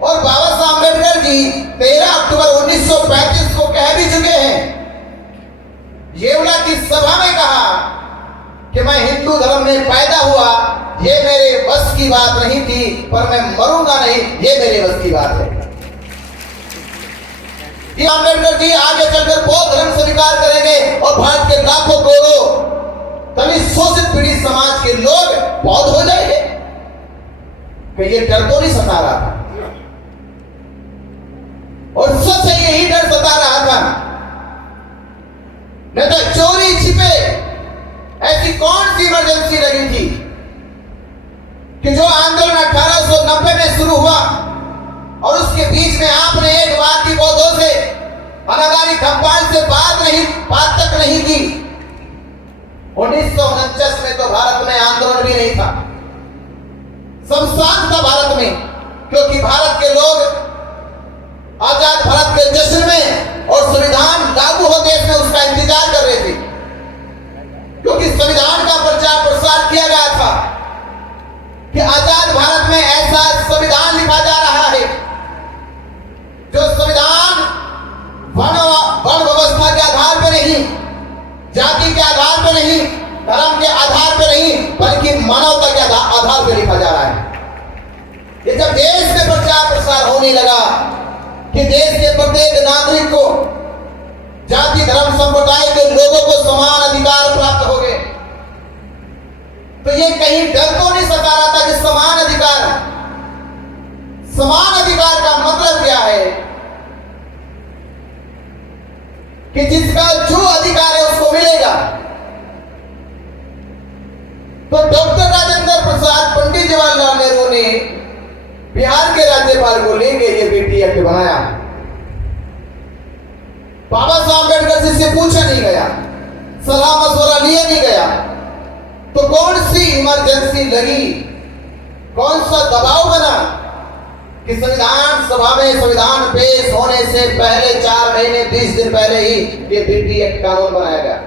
और बाबा साहब अम्बेडकर जी 13 अक्टूबर 1935 को कह भी चुके हैं, येवला की सभा में कहा कि मैं हिंदू धर्म में पैदा हुआ, ये मेरे बस की बात नहीं थी, पर मैं मरूंगा नहीं, ये मेरे बस की बात है। अम्बेडकर जी आगे चलकर बौद्ध धर्म स्वीकार करेंगे और भारत के लाखों करोड़ों दलित शोषित पीड़ित समाज के लोग बौद्ध हो जाएंगे। कि ये डर तो नहीं सता रहा था, और सच है यही डर सता रहा था। नहीं तो चोरी छिपे ऐसी कौन सी इमरजेंसी लगी थी कि जो आंदोलन 1890 में शुरू हुआ और उसके बीच में आपने एक बात की बौद्धों से अनागारी खंपाल से बात तक नहीं की। 1949 में तो भारत में आंदोलन भी नहीं था, शमशान था भारत में, क्योंकि भारत के लोग आजाद भारत के जश्न में और संविधान लागू हो देश में उसका इंतजार कर रहे थे, क्योंकि संविधान का प्रचार प्रसार किया गया था कि आजाद भारत में ऐसा संविधान लिखा जा रहा है जो संविधान वर्ण व्यवस्था के आधार पर नहीं, जाति के आधार पर नहीं, धर्म के आधार पर नहीं, बल्कि मानवता के आधार पर लिखा जा रहा है। ये जब देश में प्रचार प्रसार होने लगा कि देश के प्रत्येक नागरिक को, जाति धर्म संप्रदाय के लोगों को समान अधिकार प्राप्त हो गए, तो ये कहीं डर तो नहीं सता रहा था कि समान अधिकार का मतलब क्या है कि जिसका जो अधिकार है उसको मिलेगा। तो डॉक्टर राजेंद्र प्रसाद पंडित जवाहरलाल नेहरू ने बिहार के राज्यपाल को लेके ये बीटी एक्ट बनाया। बाबा साहब अम्बेडकर जी से पूछा नहीं गया, सलाह मशवरा लिया नहीं गया, तो कौन सी इमरजेंसी लगी, कौन सा दबाव बना कि संविधान सभा में संविधान पेश होने से पहले 4 महीने 20 दिन पहले ही ये बीटी एक्ट कानून बनाया गया।